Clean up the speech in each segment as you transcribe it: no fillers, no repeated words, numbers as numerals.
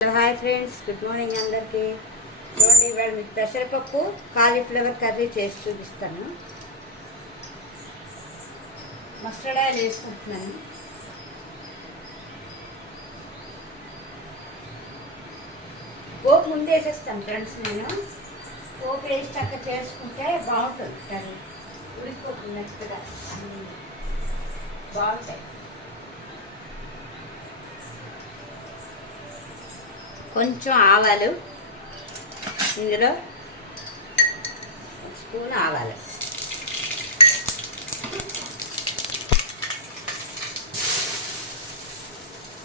Hello hi friends, good morning అందరికీ. చూడండి, ఇవాళ మీకు పెసరపప్పు కాలీఫ్లవర్ కర్రీ చేసి చూపిస్తాను. మస్టర్డ్ ఆయిల్ వేసుకుంటున్నాను. పోపు ముందు వేసేస్తాను ఫ్రెండ్స్. నేను పోపు వేసాక చేసుకుంటే బాగుంటుంది కర్రీ. ఉడికిపోతుంది మెత్తగా, బాగుంటాయి. కొంచెం ఆవాలు, ఇందులో స్పూన్ ఆవాలు,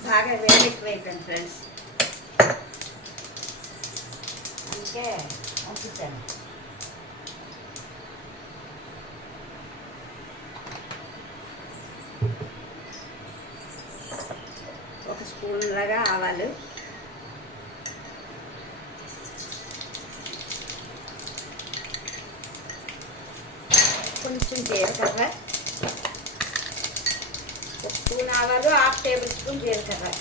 బాగా వేడెక్కువైపోయింది ఫ్రెండ్స్, అందుకే పంపుతాను. ఒక స్పూన్ లాగా ఆవాలు, కొంచెం జీలకర్ర, ఒక స్పూన్ ఆవాలు, 1/2 టేబుల్ స్పూన్ జీలకర్ర,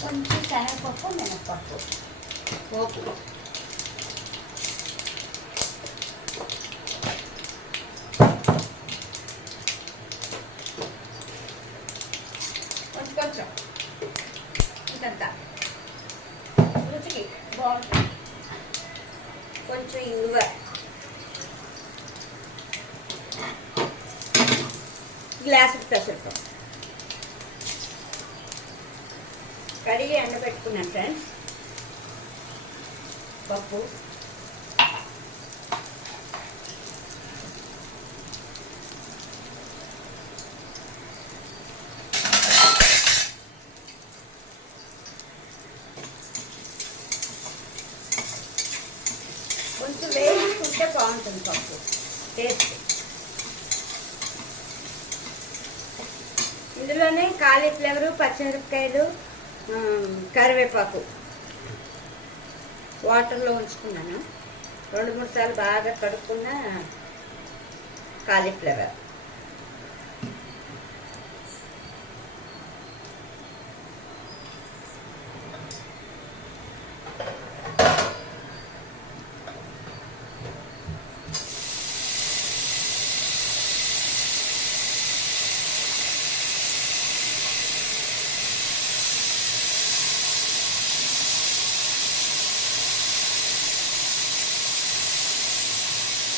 కొంచెం శనగపప్పు, మినప్పప్పు, పోపు, కొంచెం కొంచెం ఇంకంత రుచికి బాగుంటుంది. కొంచెం ఇంగువ, గ్లాసు పెసరపప్పు కడిగి ఎండబెట్టుకున్నాను ఫ్రెండ్స్. పప్పు, కొంచెం వేయించుకుంటే బాగుంటుంది పప్పు టేస్ట్. ఇందులోనే కాలీఫ్లవరు, పచ్చిమిరపకాయలు, కరివేపాకు వాటర్లో ఉంచుకున్నాను. 2-3 సార్లు బాగా కడుక్కున్న కాలీఫ్లవర్,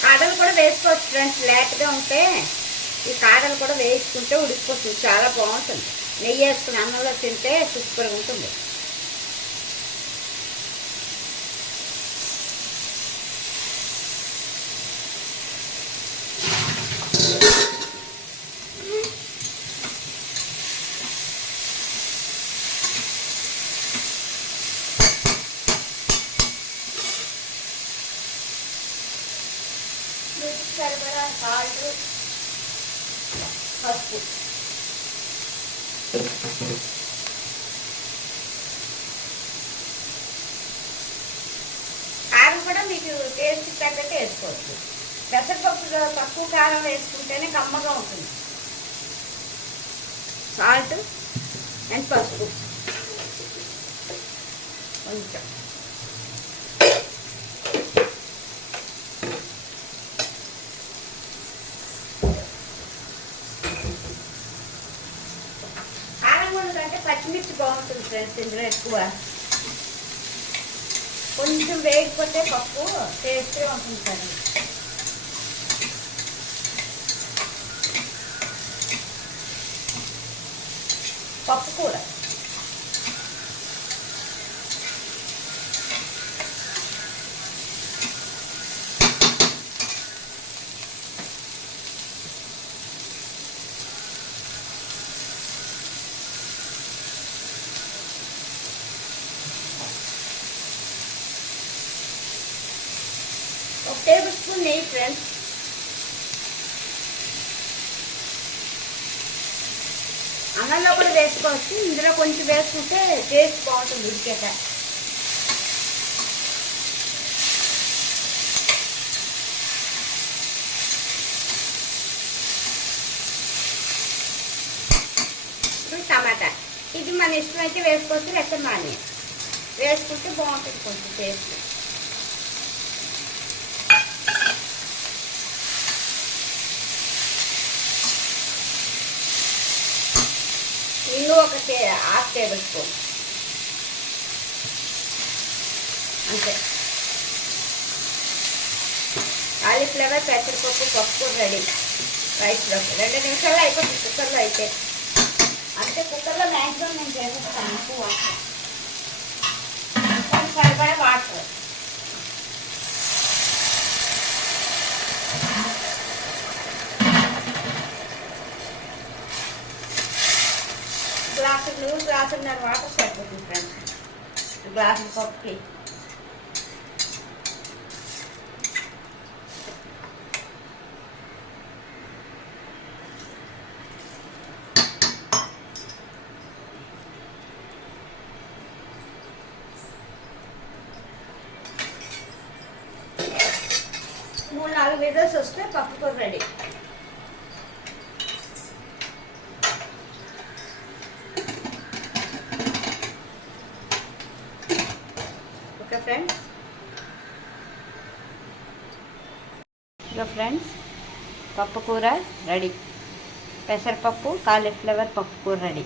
కాడలు కూడా వేసుకోవచ్చు ఫ్రెండ్స్. లేట్గా ఉంటే ఈ కాడలు కూడా వేసుకుంటే ఉడికిపోతుంది, చాలా బాగుంటుంది. నెయ్యి వేసుకుని అన్నంలో తింటే సూపర్గా ఉంటుంది. రుచికి సరిపడా సాల్ట్, పసుపు, కారం కూడా మీకు టేస్ట్ తగ్గట్టు వేసుకోవచ్చు. పెసరపప్పులో తక్కువ కారం వేసుకుంటేనే కమ్మగా ఉంటుంది. సాల్ట్ అండ్ పసుపు కొంచెం, అంటే పచ్చిమిర్చి బాగుంటుంది ఫ్రెండ్స్ ఇందులో ఎక్కువ. కొంచెం వేయకపోతే పప్పు టేస్ట్గా ఉంటుంది కదా. పప్పు కూర, ఒక టేబుల్ స్పూన్ నెయ్యి ఫ్రెండ్స్. అన్నంలో కూడా వేసుకోవచ్చు, ఇందులో కొంచెం వేసుకుంటే టేస్ట్ బాగుంటుంది ఉడికాక. ఇప్పుడు టమాటా. ఇది మన ఇష్టం అయితే వేసుకోవచ్చు, లేకపోతే మాని వేసుకుంటే బాగుంటుంది కొంచెం టేస్ట్. ఇంగు ఒక 1/2 టేబుల్ స్పూన్ అంతే. కాలీఫ్లవర్, పెసరపప్పు, పప్పు రెడీ. రైస్లోకి 2 నిమిషాల్లో అయిపోతుంది కుక్కర్లో అయితే. అంటే కుక్కర్లో మ్యాక్సిమం నేను చేసేస్తాను ఎక్కువ వాటర్, సరిపడే వాటర్. గ్లాసున్నర వాటర్ సరిపోతుంది ఫ్రెండ్స్, గ్లాసు పప్పుకి. మూడు 4 విజిల్స్ వస్తే పప్పు కూర రెడీ. ఓకే ఫ్రెండ్స్, పప్పు కూర రెడీ. పెసరపప్పు, కాలీఫ్లవర్ పప్పు కూర రెడీ.